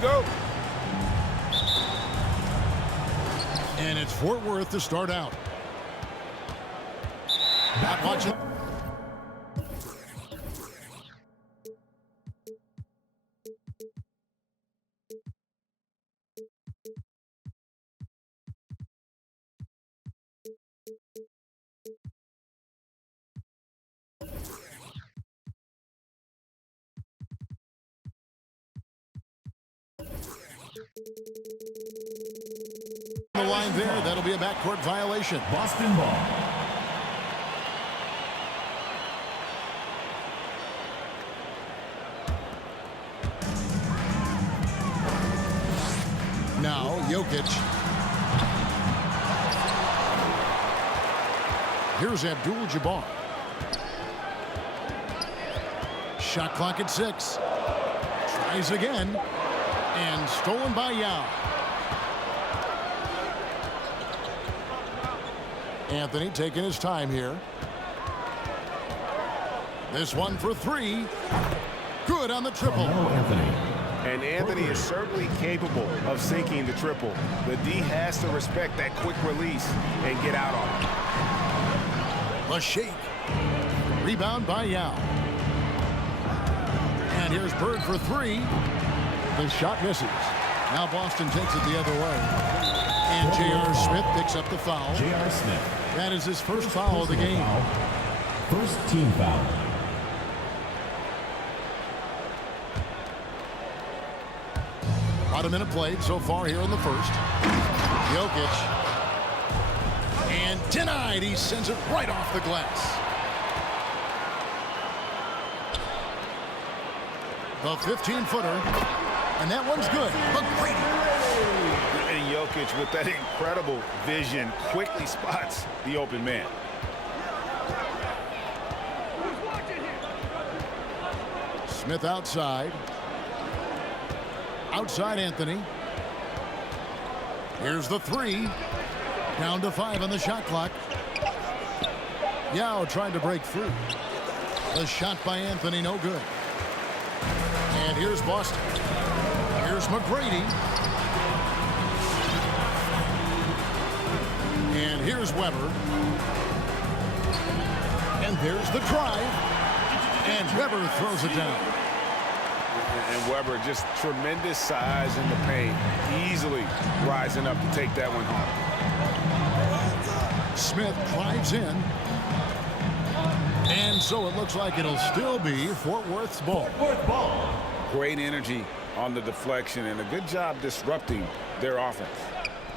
go. And it's Fort Worth to start out. Not watching. The line there, that'll be a backcourt violation. Boston ball. Now, Jokic. Here's Abdul-Jabbar. Shot clock at 6. Tries again. And stolen by Yao. Anthony taking his time here. This one for 3. Good on the triple. And Anthony is certainly capable of sinking the triple. The D has to respect that quick release and get out on it. A shake. Rebound by Yao. And here's Bird for 3. The shot misses. Now Boston takes it the other way. And J.R. Smith picks up the foul. J.R. Smith. That is his first foul of the game. First team foul. About a minute played so far here in the first. Jokic. And denied. He sends it right off the glass. The 15-footer. And that one's good. McGrady. And Jokic, with that incredible vision, quickly spots the open man. Smith outside. Outside Anthony. Here's the 3. Down to 5 on the shot clock. Yao trying to break through. The shot by Anthony, no good. And here's Boston. Here's McGrady. And here's Weber. And there's the drive. And Weber throws it down. And Weber, just tremendous size in the paint. Easily rising up to take that one home. Smith drives in. And so it looks like it'll still be Fort Worth's ball. Great energy on the deflection and a good job disrupting their offense.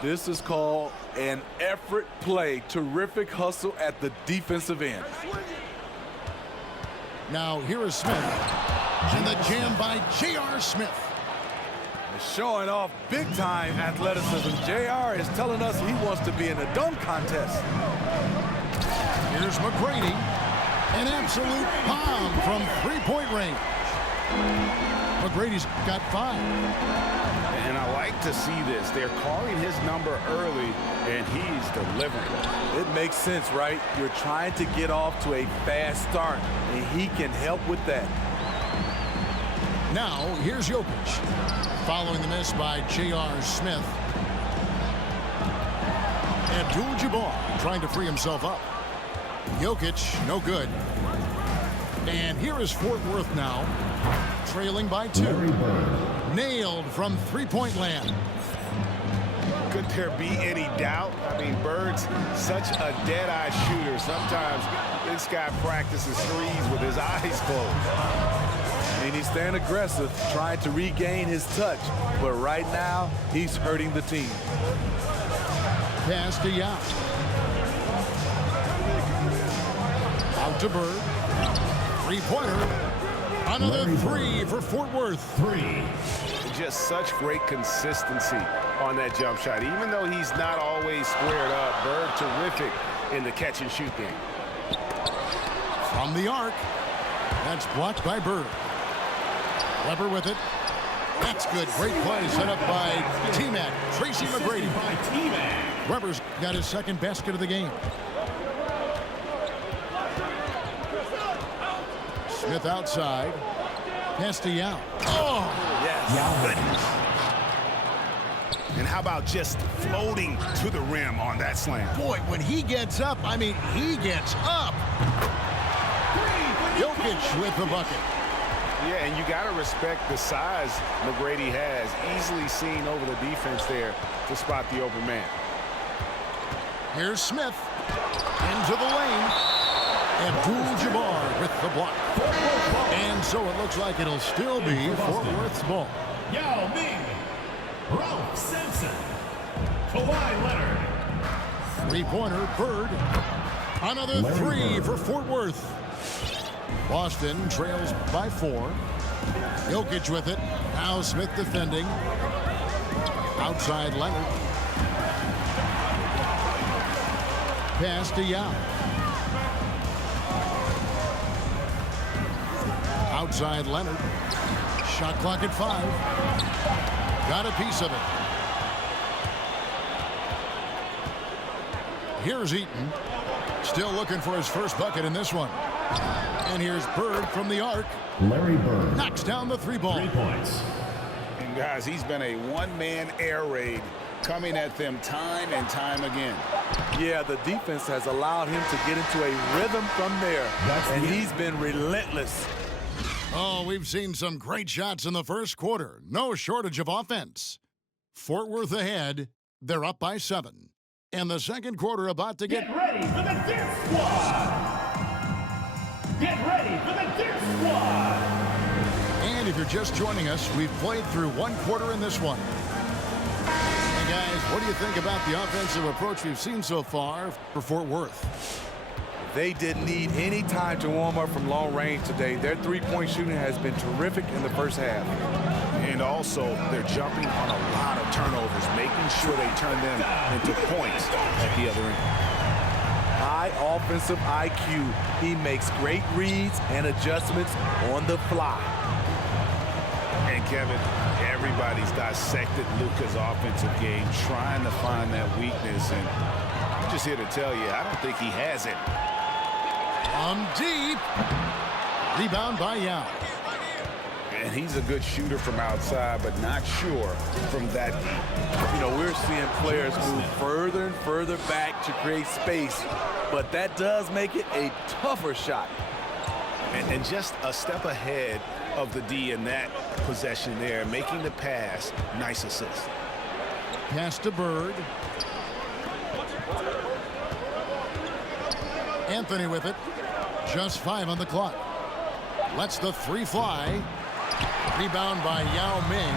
This is called an effort play. Terrific hustle at the defensive end. Now here is Smith. And the jam by J.R. Smith. Showing off big-time athleticism. J.R. is telling us he wants to be in a dunk contest. Here's McGrady. An absolute bomb from three-point range. McGrady's got 5. And I like to see this. They're calling his number early, and he's delivering. It makes sense, right? You're trying to get off to a fast start, and he can help with that. Now, here's Jokic. Following the miss by J.R. Smith. Abdul-Jabbar trying to free himself up. Jokic, no good. And here is Fort Worth now, trailing by 2. Nailed from three-point land. Could there be any doubt? I mean, Bird's such a dead-eye shooter. Sometimes this guy practices threes with his eyes closed. And he's staying aggressive, trying to regain his touch. But right now, he's hurting the team. Pass to Yao. Out to Bird. Three-pointer. Another 3 for Fort Worth. 3. Just such great consistency on that jump shot. Even though he's not always squared up, Bird terrific in the catch-and-shoot game. From the arc. That's blocked by Bird. Weber with it. That's good. Great play set up by T-Mac. Tracy McGrady. Weber's got his second basket of the game. Smith outside. Pass to Yao. Oh! Yes. And how about just floating to the rim on that slam? Boy, when he gets up, I mean, he gets up. Jokic with the bucket. Yeah, and you got to respect the size McGrady has. Easily seen over the defense there to spot the open man. Here's Smith into the lane. Abdul-Jabbar with the block. And so it looks like it'll still be Fort Worth's ball. Yao Ming, Ralph Sampson, Kawhi Leonard. Three-pointer, Bird. Another three for Fort Worth. Boston trails by 4. Jokic with it. Now Smith defending. Outside Leonard. Pass to Yao. Outside Leonard. Shot clock at 5. Got a piece of it. Here's Eaton. Still looking for his first bucket in this one. And here's Bird from the arc. Larry Bird Knocks down the 3-ball. 3 points. And guys, he's been a one-man air raid coming at them time and time again. Yeah, the defense has allowed him to get into a rhythm from there. And he's been relentless. Oh, we've seen some great shots in the first quarter. No shortage of offense. Fort Worth ahead. They're up by 7. And the second quarter about to get ready for the Dance Squad. Get ready for the Dance Squad. And if you're just joining us, we've played through 1 quarter in this one. Hey guys, what do you think about the offensive approach we've seen so far for Fort Worth? They didn't need any time to warm up from long range today. Their three-point shooting has been terrific in the first half. And also, they're jumping on a lot of turnovers, making sure they turn them into points at the other end. High offensive IQ. He makes great reads and adjustments on the fly. And Kevin, everybody's dissected Luka's offensive game, trying to find that weakness. And I'm just here to tell you, I don't think he has it. From deep. Rebound by Yao. And he's a good shooter from outside, but not sure from that deep. You know, we're seeing players move further and further back to create space, but that does make it a tougher shot. And just a step ahead of the D in that possession there, making the pass. Nice assist. Pass to Bird. Anthony with it. Just 5 on the clock. Lets the 3 fly. Rebound by Yao Ming.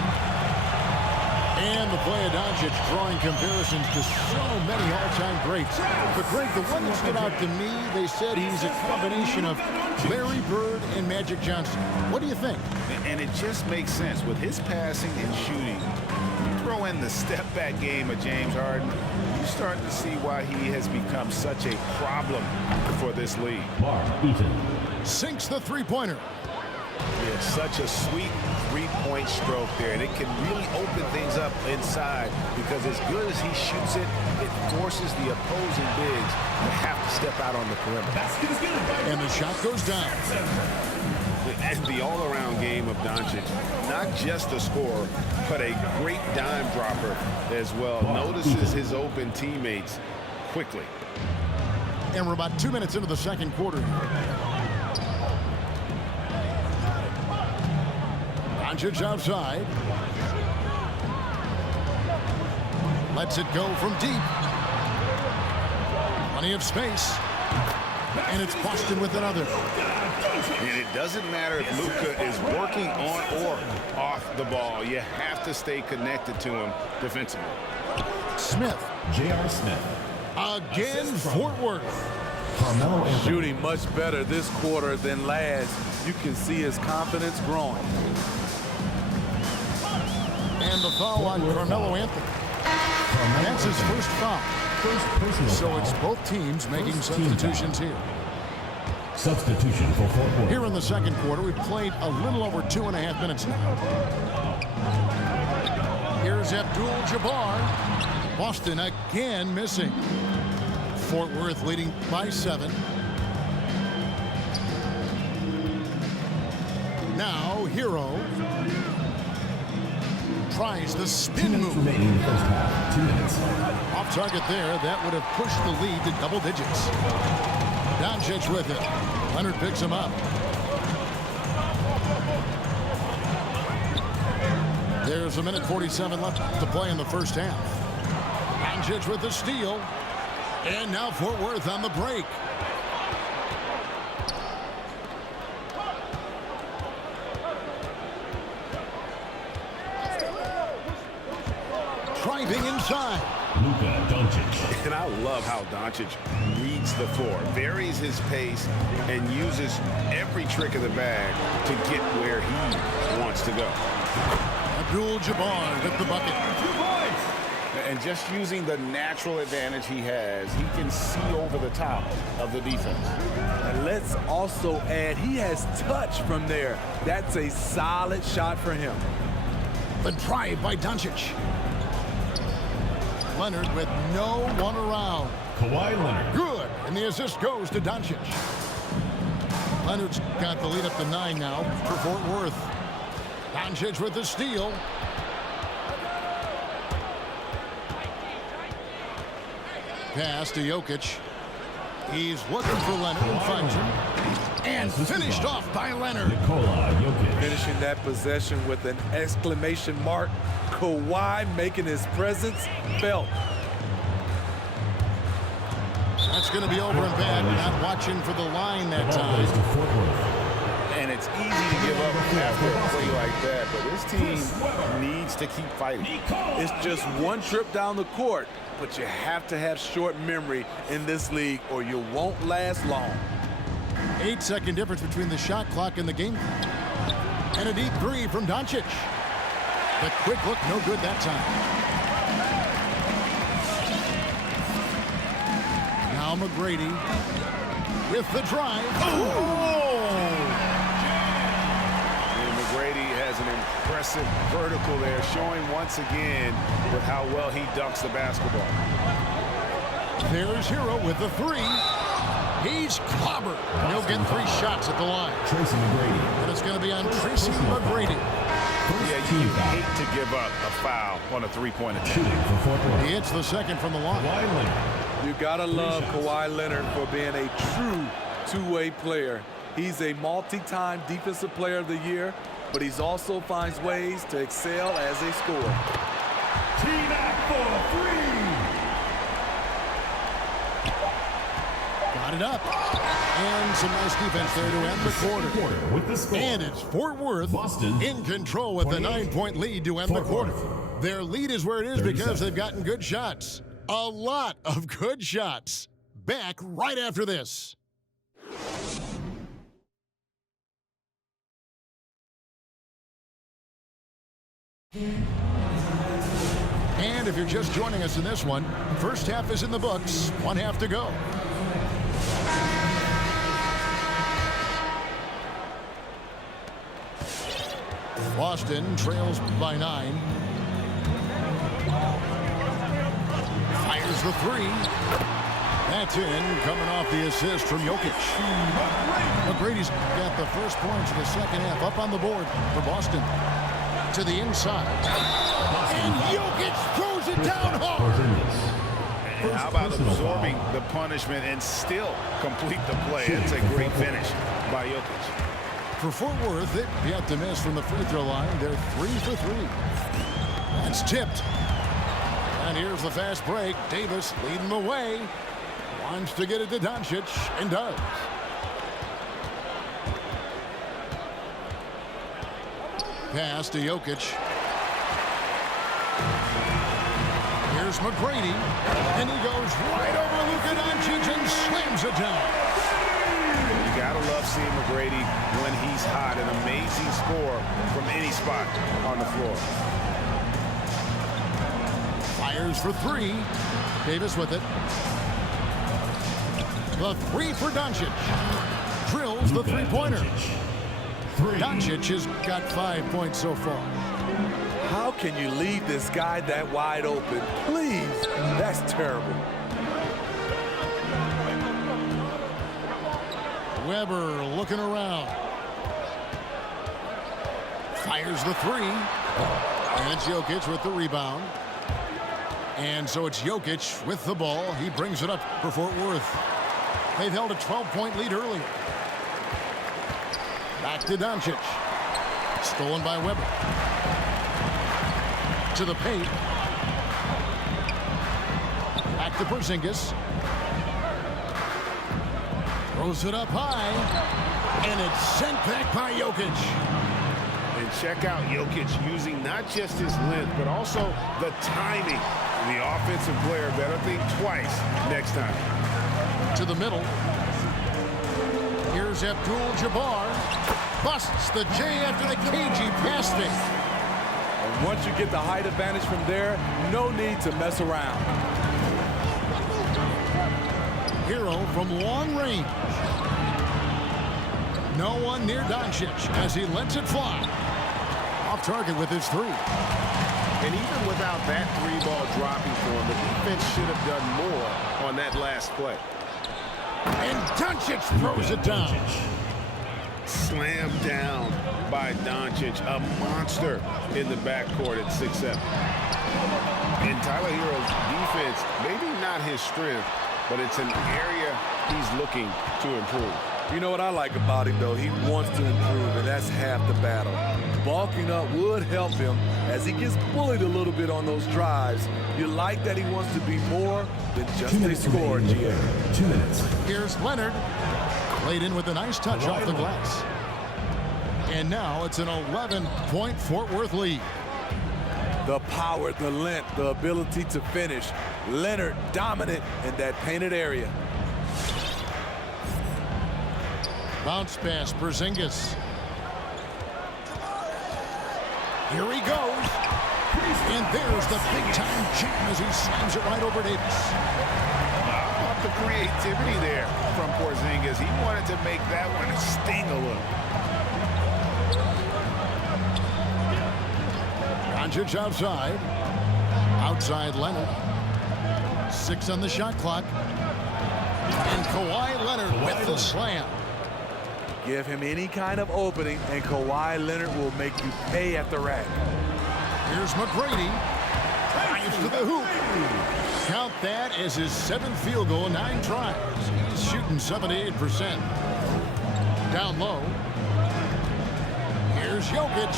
And the play of Doncic drawing comparisons to so many all-time greats. But Greg, the one that stood out to me, they said he's a combination of Larry Bird and Magic Johnson. What do you think? And it just makes sense. With his passing and shooting, you throw in the step-back game of James Harden, you start to see why he has become such a problem for this league. Mark Eaton. Sinks the 3-pointer. It's such a sweet three-point stroke there, and it can really open things up inside because as good as he shoots it, it forces the opposing bigs to have to step out on the perimeter. And the shot goes down. And the all-around game of Doncic, not just a scorer, but a great dime dropper as well. Notices his open teammates quickly. And we're about 2 minutes into the second quarter. Doncic outside. Lets it go from deep. Plenty of space. And it's Boston with another. And it doesn't matter if Luka is working on or off the ball. You have to stay connected to him defensively. Smith. J.R. Smith. Again, Fort Worth. Carmelo Anthony. Shooting much better this quarter than last. You can see his confidence growing. And the foul on Carmelo Anthony. That's his first foul. First personal So foul. it's both teams making First team substitutions foul. here. Substitution for Fort Worth. Here in the second quarter, we've played a little over 2.5 minutes now. Here's Abdul-Jabbar. Boston again missing. Fort Worth leading by 7. Now, Hero. Tries the spin move. Remaining in the first half. 2 minutes. Off target there. That would have pushed the lead to double digits. Doncic with it. Leonard picks him up. There's 1:47 left to play in the first half. Doncic with the steal. And now Fort Worth on the break. Driving inside. Luka Doncic. And I love how Doncic reads the floor, varies his pace, and uses every trick of the bag to get where he wants to go. Abdul-Jabbar with the bucket. 2 points. And just using the natural advantage he has, he can see over the top of the defense. And let's also add, he has touch from there. That's a solid shot for him. The drive by Doncic. Leonard with no one around. Kawhi Leonard. Good. And the assist goes to Doncic. Leonard's got the lead up to 9 now for Fort Worth. Doncic with the steal. Pass to Jokic. He's looking for Leonard and finds him. And finished off by Leonard. Nikola Jokic. Finishing that possession with an exclamation mark. Kawhi making his presence felt. That's going to be over and back. Not watching for the line that Ball time. goes to Fort Worth. And it's easy to give up after a play like that, but this team needs to keep fighting. It's just one trip down the court, but you have to have short memory in this league or you won't last long. 8-second difference between the shot clock and the game clock. And a deep three from Doncic. The quick look, no good that time. Now McGrady with the drive. And McGrady has an impressive vertical there, showing once again with how well he dunks the basketball. There's Hero with the three. He's clobbered. And he'll get 3 shots at the line. Tracy McGrady. And it's going to be on Tracy McGrady. Yeah, you hate to give up a foul on a three-point attempt. Shooting for Fort Worth. He hits the second from the line. Kawhi Leonard. You gotta love Kawhi Leonard for being a true two-way player. He's a multi-time defensive player of the year, but he's also finds ways to excel as a scorer. T-Mac for 3. Got it up. And some nice defense there to end the quarter. With the score. And it's Fort Worth Boston in control with a 9-point lead to end the quarter. Their lead is where it is because they've gotten good shots. A lot of good shots. Back right after this. And if you're just joining us in this one, first half is in the books. 1 half to go. Boston trails by 9. Fires the three. That's in, coming off the assist from Jokic. McGrady's got the first points of the second half up on the board for Boston. To the inside. And Jokic throws it down hard. And how about absorbing the punishment and still complete the play? It's a great finish by Jokic. For Fort Worth, they've yet to miss from the free throw line. They're 3 for 3. That's tipped. And here's the fast break. Davis leading the way. Wants to get it to Doncic, and does. Pass to Jokic. Here's McGrady. And he goes right over Luka Doncic and slams it down. You gotta love seeing McGrady when he's hot. An amazing score from any spot on the floor. Fires for 3. Davis with it. The 3 for Doncic. Drills the three-pointer. Doncic has got 5 points so far. How can you leave this guy that wide open? Please, that's terrible. Weber looking around. Fires the 3. And it's Jokic with the rebound. And so it's Jokic with the ball. He brings it up for Fort Worth. They've held a 12-point lead earlier. Back to Doncic. Stolen by Weber. To the paint. Back to Porzingis. Throws it up high. And it's sent back by Jokic. And check out Jokic using not just his length, but also the timing. The offensive player better think twice next time. To the middle. Here's Abdul-Jabbar. Busts the J after the cagey pass fake. And once you get the height advantage from there, no need to mess around. Hero from long range. No one near Doncic as he lets it fly. Off target with his three. And even without that three ball dropping for him, the defense should have done more on that last play. And Doncic throws it down. Slammed down by Doncic, a monster in the backcourt at 6'7". And Tyler Hero's defense, maybe not his strength, but it's an area he's looking to improve. You know what I like about him, though? He wants to improve, and that's half the battle. Bulking up would help him as he gets bullied a little bit on those drives. You like that he wants to be more than just a scorer, GA. 2 minutes. Here's Leonard. Laid in with a nice touch off the glass. And now it's an 11-point Fort Worth lead. The power, the length, the ability to finish. Leonard dominant in that painted area. Bounce pass, Porzingis. Here he goes. And there's the big-time jam as he slams it right over Davis. Off the creativity there from Porzingis. He wanted to make that one sting a little. Doncic outside. Outside Leonard. 6 on the shot clock. And Kawhi Leonard with the slam. Give him any kind of opening, and Kawhi Leonard will make you pay at the rack. Here's McGrady. Drives to the hoop. Count that as his 7th field goal, 9 tries. He's shooting 78%. Down low. Here's Jokic.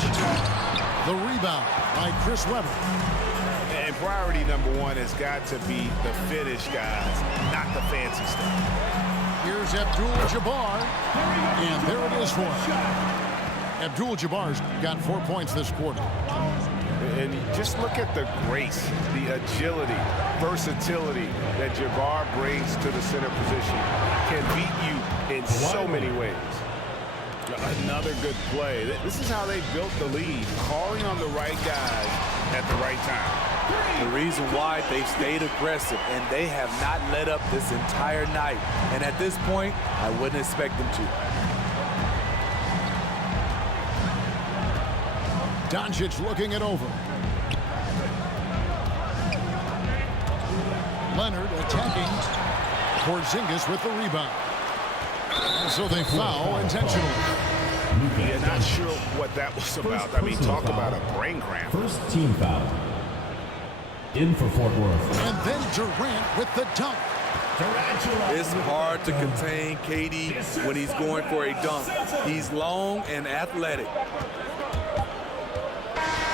The rebound by Chris Webber. And priority number 1 has got to be the finish, guys, not the fancy stuff. Here's Abdul-Jabbar. And there it is for him. Abdul-Jabbar's got 4 points this quarter. And just look at the grace, the agility, versatility that Jabbar brings to the center position. Can beat you in so many ways. Another good play. This is how they built the lead, calling on the right guys at the right time. The reason why they've stayed aggressive, and they have not let up this entire night. And at this point, I wouldn't expect them to. Doncic looking it over. Leonard attacking. Porzingis with the rebound. So they foul intentionally. Yeah, not sure what that was about. I mean, talk about a brain cramp. First team foul. In for Fort Worth. And then Durant with the dunk. It's hard to contain KD when he's going for a dunk. He's long and athletic.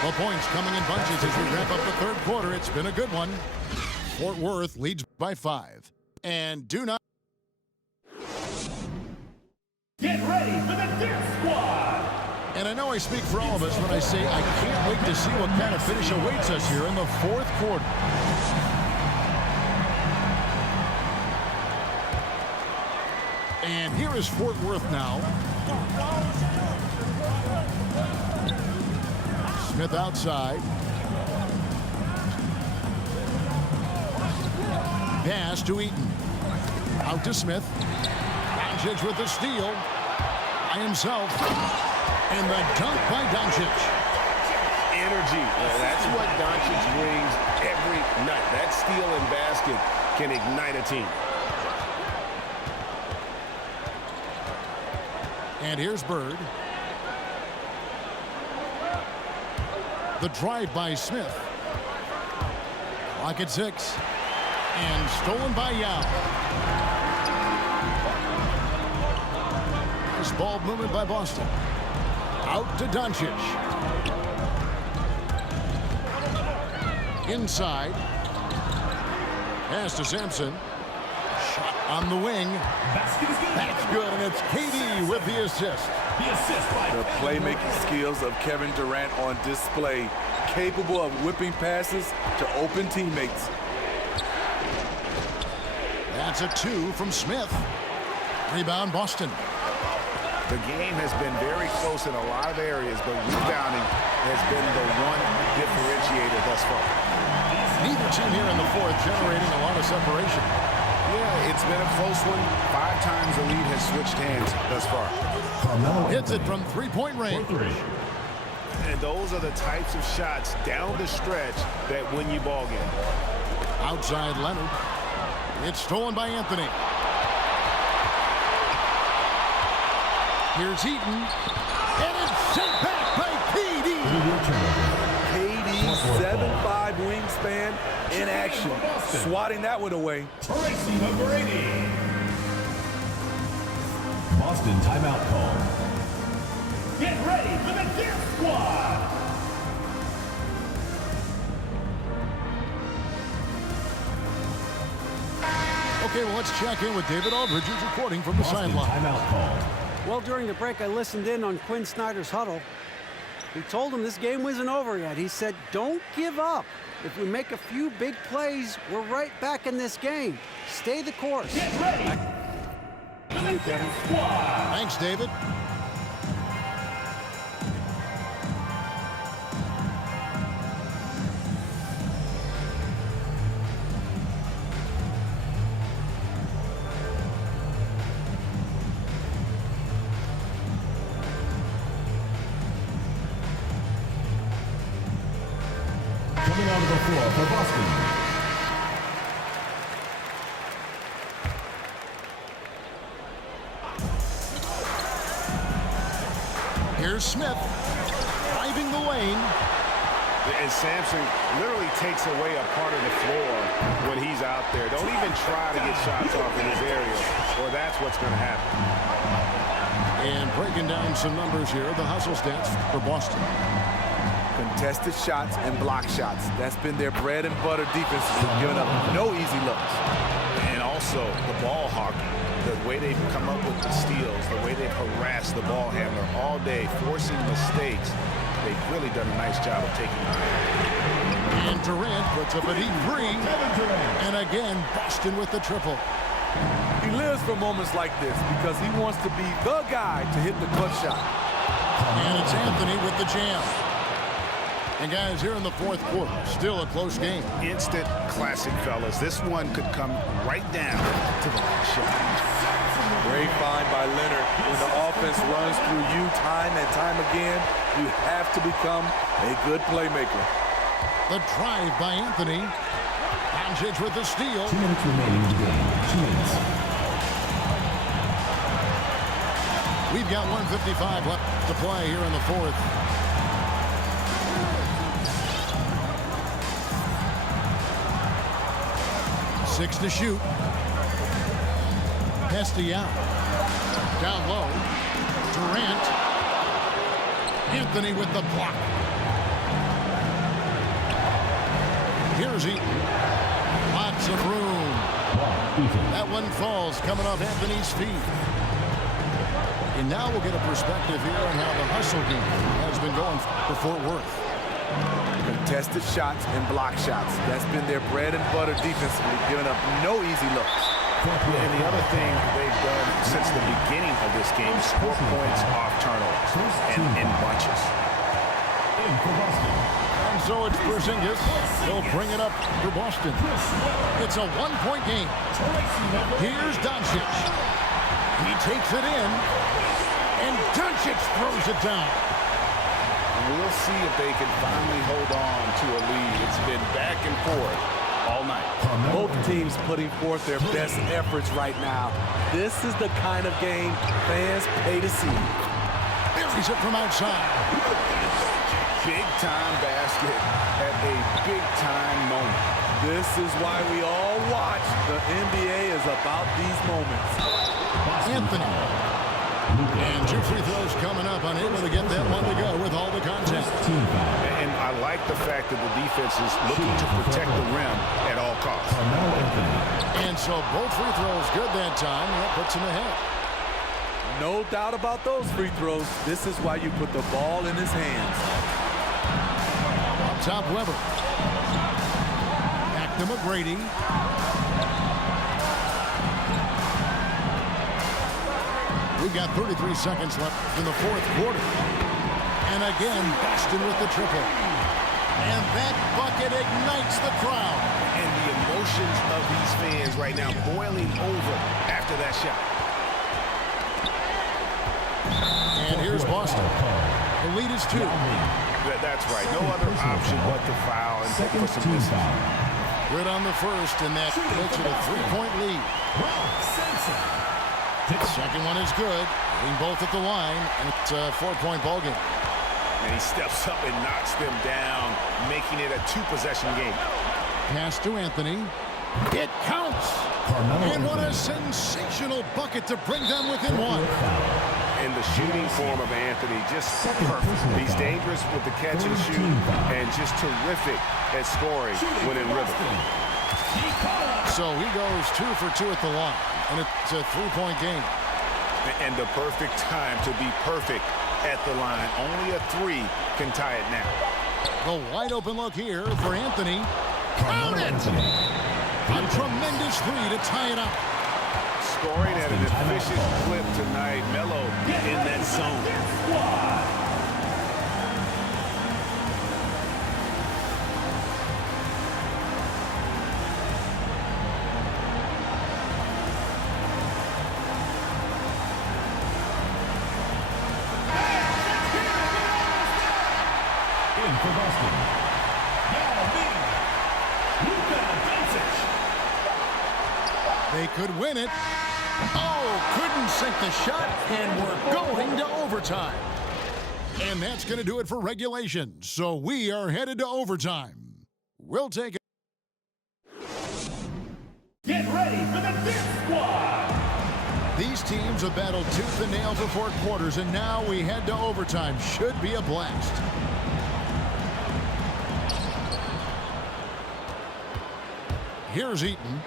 The points coming in bunches as we wrap up the third quarter. It's been a good one. Fort Worth leads by 5. And do not. Get ready for the Deer Squad. And I know I speak for all of us when I say I can't wait to see what kind of finish awaits us here in the fourth quarter. And here is Fort Worth now. Smith outside. Pass to Eaton. Out to Smith. Doncic with the steal. By himself. And the dunk by Doncic. Energy. That's what Doncic brings every night. That steal and basket can ignite a team. And here's Bird. The The drive by Smith. Clock at 6. And stolen by Yao. Nice ball movement by Boston. Out to Doncic. Inside. Pass to Sampson. Shot on the wing. Basket is good. That's good, and it's KD with the assist. The assist by The playmaking skills of Kevin Durant on display, capable of whipping passes to open teammates. That's a 2 from Smith. Rebound, Boston. The game has been very close in a lot of areas, but rebounding has been the one differentiator thus far. Neither team here in the fourth generating a lot of separation. Yeah, it's been a close one. 5 times the lead has switched hands thus far. Hits it from three-point range. And those are the types of shots down the stretch that win you ball game. Outside Leonard. It's stolen by Anthony. Here's Heaton. And it's sent back by KD. KD, 7'5" wingspan in action, swatting that one away. Tracy McGrady. Boston timeout call. Get ready for the Deer Squad. Okay, well, let's check in with David Aldridge, who's reporting from the Boston sideline. timeout call. Well, during the break, I listened in on Quinn Snyder's huddle. He told him this game wasn't over yet. He said, don't give up. If we make a few big plays, we're right back in this game. Stay the course. Get ready for the Deer Squad. Thanks, David. Coming out of the floor for Boston. Here's Smith. Driving the lane. And Sampson literally takes away a part of the floor when he's out there. Don't even try to get shots off in his area, or that's what's going to happen. And breaking down some numbers here, the hustle stats for Boston. Contested shots and block shots. That's been their bread and butter defense. They've given up no easy looks. And also the ball hawking, the way they've come up with the steals, the way they've harassed the ball handler all day, forcing mistakes. They've really done a nice job of taking them. And Durant puts up a deep three. Kevin Durant. And again, Boston with the triple. He lives for moments like this because he wants to be the guy to hit the clutch shot. And it's Anthony with the jam. And guys, here in the fourth quarter, still a close game. Instant classic, fellas. This one could come right down to the last shot. Great find by Leonard. When the offense runs through you time and time again, you have to become a good playmaker. The drive by Anthony. Doncic with the steal. 2 minutes remaining in the game. 2 minutes. We've got 1:55 left to play here in the fourth. Six to shoot. Hesty out. Down low. Durant. Anthony with the block. Here's Eaton. Lots of room. That one falls coming off Anthony's feet. And now we'll get a perspective here on how the hustle game has been going for Fort Worth. Contested shots and block shots. That's been their bread and butter defensively, giving up no easy looks. And the other thing they've done since the beginning of this game is score points off turnovers and in bunches. In for Boston. And so it's Porzingis. He'll bring it up for Boston. It's a one-point game. Here's Doncic. He takes it in. And Doncic throws it down. We'll see if they can finally hold on to a lead. It's been back and forth all night. Both teams putting forth their best efforts right now. This is the kind of game fans pay to see. Buries it from outside. big-time basket at a big-time moment. This is why we all watch. The NBA is about these moments. Anthony. And 2 free throws coming up, unable to get that one to go with all the contact. And I like the fact that the defense is looking to protect the rim at all costs. And so both free throws good that time. That puts him ahead. No doubt about those free throws. This is why you put the ball in his hands. Up top, Weber. Back to McGrady. We've got 33 seconds left in the fourth quarter. And again, Boston with the triple. And that bucket ignites the crowd. And the emotions of these fans right now boiling over after that shot. And here's Boston. The lead is 2. That's right. No other option but to foul and for some distance. Good on the first, and that makes it a 3-point lead. Second one is good. Hitting both at the line, and it's a 4-point ball game. And he steps up and knocks them down, making it a 2-possession game. Pass to Anthony. It counts. And what a sensational bucket to bring them within 1. And the shooting form of Anthony, just perfect. He's dangerous with the catch and shoot, and just terrific at scoring when in rhythm. So he goes 2 for 2 at the line, and it's a 3-point game. And the perfect time to be perfect at the line. Only a 3 can tie it now. The wide open look here for Anthony. Count it! A tremendous 3 to tie it up. Scoring at an efficient clip tonight. Melo in that zone. For Boston, They could win it. Oh, couldn't sink the shot, and we're going to overtime. And that's going to do it for regulation. So we are headed to overtime. We'll take it. Get ready for the Dip Squad. These teams have battled tooth and nail for 4 quarters, and now we head to overtime. Should be a blast. Here's Eaton.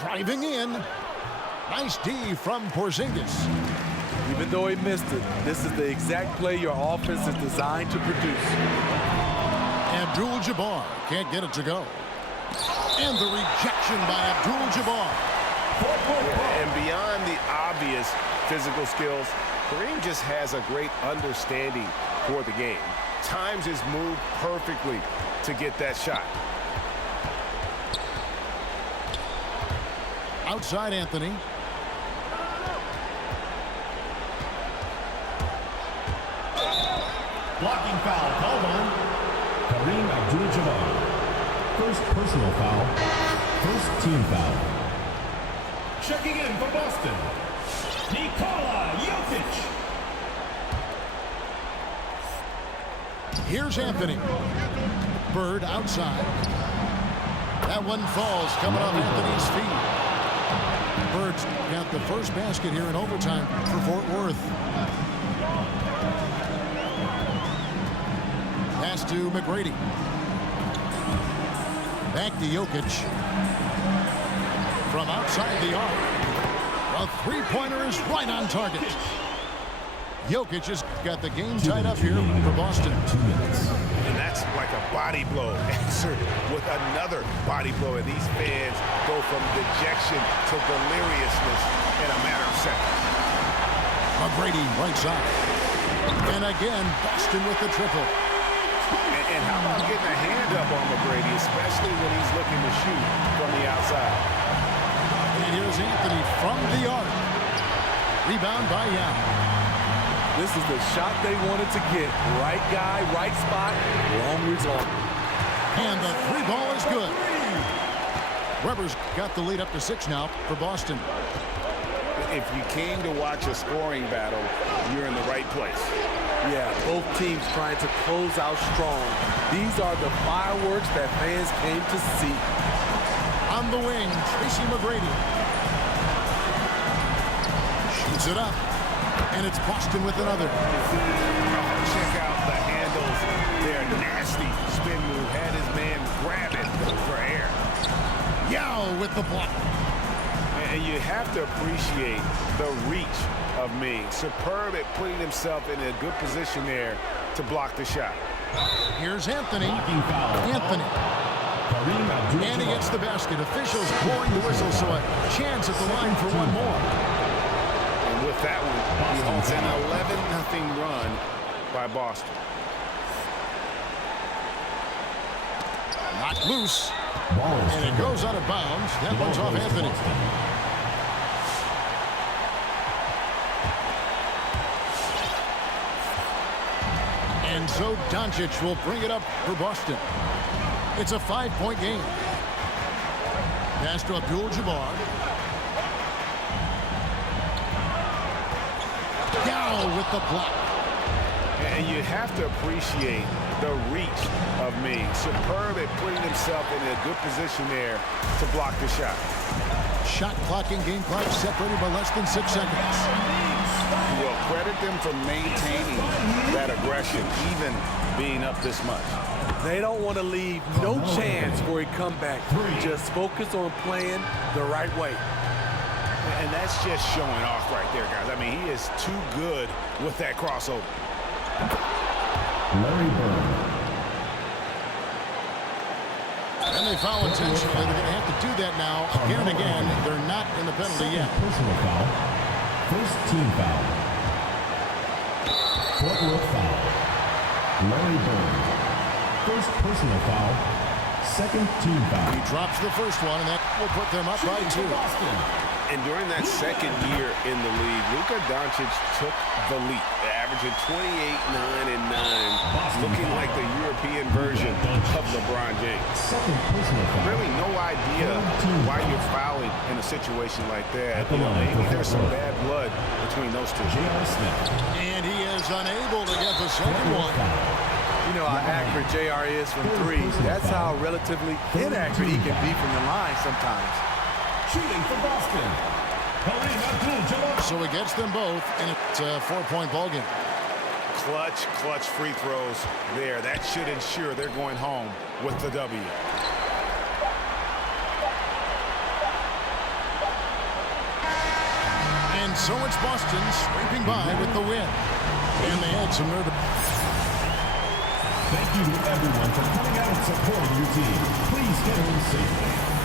Driving in. Nice D from Porzingis. Even though he missed it, this is the exact play your offense is designed to produce. Abdul-Jabbar can't get it to go. And the rejection by Abdul-Jabbar. And beyond the obvious physical skills, Kareem just has a great understanding for the game. Times his move perfectly to get that shot. Outside Anthony. Blocking foul called on Kareem Abdul-Jabbar. First personal foul. First team foul. Checking in for Boston, Nikola Jokic. Here's Anthony. Bird outside. That one falls coming off Anthony's feet. Bird's got the first basket here in overtime for Fort Worth. Pass to McGrady. Back to Jokic. From outside the arc. A three-pointer is right on target. Jokic has got the game tied up here for Boston. 2 minutes. And that's like a body blow answered with another body blow. And these fans go from dejection to deliriousness in a matter of seconds. McGrady right side. And again, Boston with the triple. And how about getting a hand up on McGrady, especially when he's looking to shoot from the outside. And here's Anthony from the arc. Rebound by Young. This is the shot they wanted to get. Right guy, right spot, wrong result. And the three ball is good. Weber's got the lead up to 6 now for Boston. If you came to watch a scoring battle, you're in the right place. Yeah, both teams trying to close out strong. These are the fireworks that fans came to see. On the wing, Tracy McGrady. Shoots it up. And it's Boston with another. Oh, check out the handles there. Nasty spin move. Had his man grab it for air. Yao with the block. And you have to appreciate the reach of Ming. Superb at putting himself in a good position there to block the shot. Here's Anthony. Blocking foul. Anthony. Kareem Abdul-Jabbar. And he gets the basket. Officials blowing the whistle, so a chance at the line for one more. And with that one, he holds an 11-0 run by Boston. Knocked loose. Ball is And it goes out of bounds. That one's off Anthony. And so Doncic will bring it up for Boston. It's a 5-point game. Pass to Abdul-Jabbar. Yao with the block. And you have to appreciate the reach of Ming. Superb at putting himself in a good position there to block the shot. Shot clock and game clock separated by less than 6 seconds. We'll credit them for maintaining that aggression, even being up this much. They don't want to leave no chance for a comeback. Just focus on playing the right way. And that's just showing off right there, guys. I mean, he is too good with that crossover. Larry Bird. And they foul intentionally. They're going to have to do that now again and again. They're not in the penalty yet. Personal foul. First team foul. Footwork foul. Larry Bird. First personal foul. Second team foul. He drops the first one, and that will put them up by 2. Boston. And during that second year in the league, Luka Doncic took the leap, averaging 28, 9, and 9, looking like the European version of LeBron James. Second personal foul. Really no idea why you're fouling in a situation like that. You know, maybe there's some bad blood between those two. J.R. Smith. And he is unable to get the second one. You know how accurate JR is from 3. That's how relatively inaccurate he can be from the line sometimes. Shooting for Boston. Kareem Abdul-Jabbar. So he gets them both, and it's a 4-point ball game. Clutch free throws there. That should ensure they're going home with the W. And so it's Boston scraping by with the win. And they had some nerve. Thank you to everyone for coming out and supporting your team. Please get home safely.